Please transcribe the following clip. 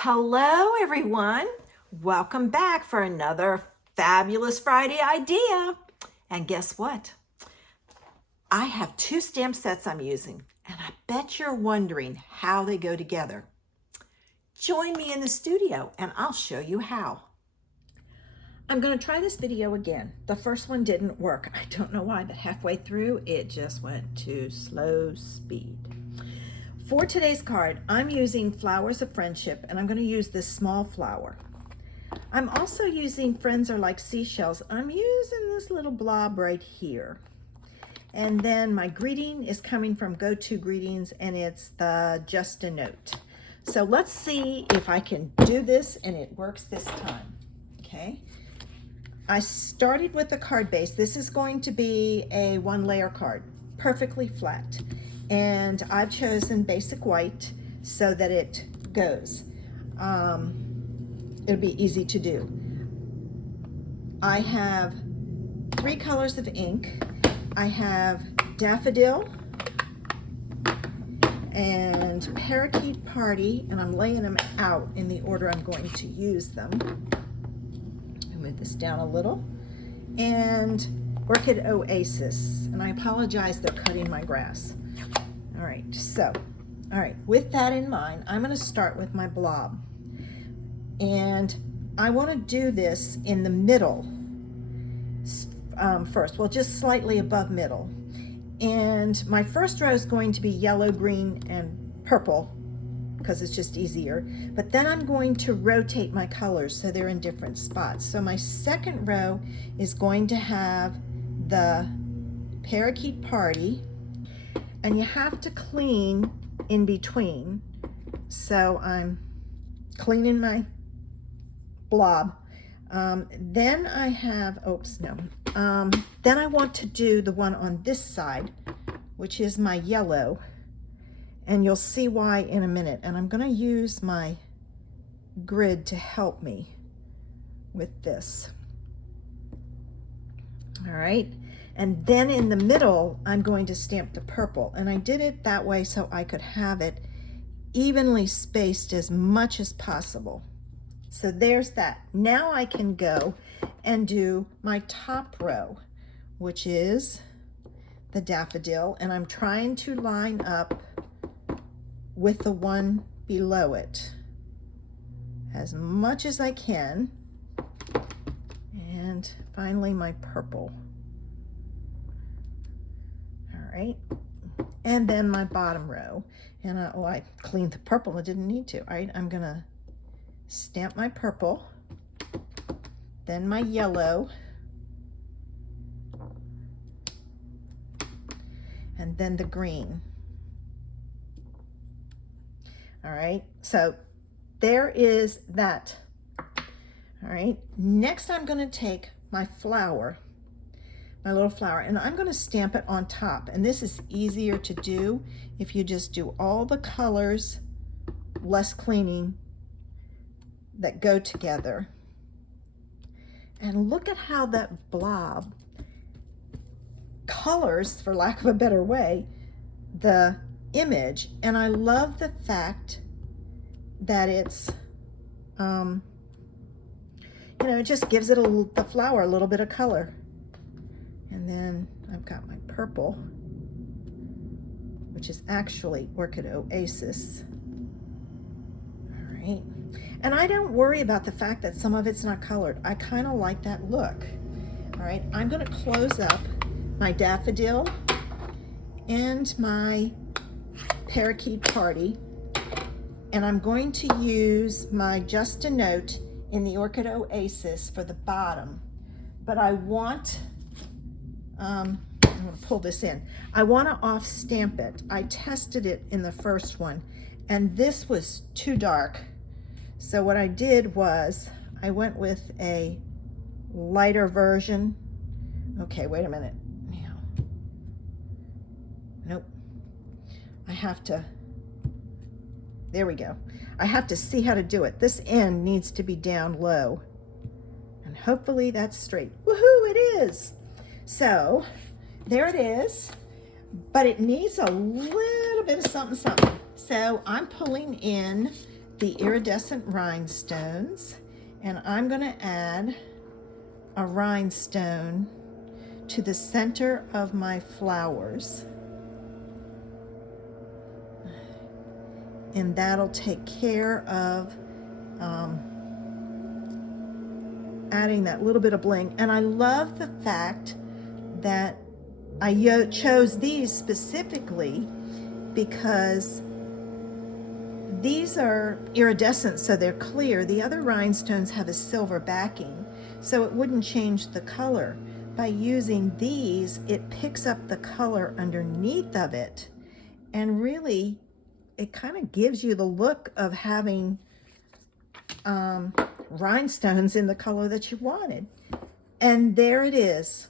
Hello, everyone. Welcome back for another fabulous Friday idea. And guess what? I have two stamp sets I'm using, and I bet you're wondering how they go together. Join me in the studio, and I'll show you how. I'm going to try this video again. The first one didn't work. I don't know why, but halfway through, it just went to slow speed. For today's card, I'm using Flowers of Friendship, and I'm going to use this small flower. I'm also using Friends Are Like Seashells. I'm using this little blob right here. And then my greeting is coming from Go To Greetings, and it's the Just a Note. So let's see if I can do this and it works this time. Okay. I started with the card base. This is going to be a 1-layer card, perfectly flat. And I've chosen basic white so that it goes. It'll be easy to do. I have 3 colors of ink. I have Daffodil and Parakeet Party, and I'm laying them out in the order I'm going to use them. I'll move this down a little. And Orchid Oasis, and I apologize, they're cutting my grass. All right, with that in mind, I'm going to start with my blob. And I want to do this in the middle first, well, just slightly above middle. And my first row is going to be yellow, green, and purple, because it's just easier. But then I'm going to rotate my colors so they're in different spots. So my second row is going to have the Parakeet Party, and you have to clean in between. So I'm cleaning my blob. Then I have, then I want to do the one on this side, which is my yellow, and you'll see why in a minute. And I'm going to use my grid to help me with this. All right. And then in the middle, I'm going to stamp the purple. And I did it that way so I could have it evenly spaced as much as possible. So there's that. Now I can go and do my top row, which is the daffodil. And I'm trying to line up with the one below it as much as I can. And finally my purple. Right? And then my bottom row. And I cleaned the purple. I didn't need to. All right, I'm gonna stamp my purple, then my yellow, and then the green. All right, so there is that. All right, next I'm going to take my flower, my little flower, and I'm going to stamp it on top. And this is easier to do if you just do all the colors, less cleaning, that go together. And look at how that blob colors, for lack of a better way, the image. And I love the fact that it's, it just gives it the flower a little bit of color. And then I've got my purple, which is actually Orchid Oasis. All right. And I don't worry about the fact that some of it's not colored. I kind of like that look. All right. I'm going to close up my daffodil and my Parakeet Party. And I'm going to use my Just a Note in the Orchid Oasis for the bottom. But I want... I'm going to pull this in. I want to off stamp it. I tested it in the first one and this was too dark. So what I did was I went with a lighter version. Okay, wait a minute. Now, nope. I have to, there we go. I have to see how to do it. This end needs to be down low. And hopefully that's straight. Woohoo, it is. So there it is, but it needs a little bit of something, something. So I'm pulling in the iridescent rhinestones, and I'm going to add a rhinestone to the center of my flowers. And that'll take care of adding that little bit of bling. And I love the fact that I chose these specifically because these are iridescent, so they're clear. The other rhinestones have a silver backing, so it wouldn't change the color. By using these, it picks up the color underneath of it, and really it kind of gives you the look of having rhinestones in the color that you wanted. And there it is.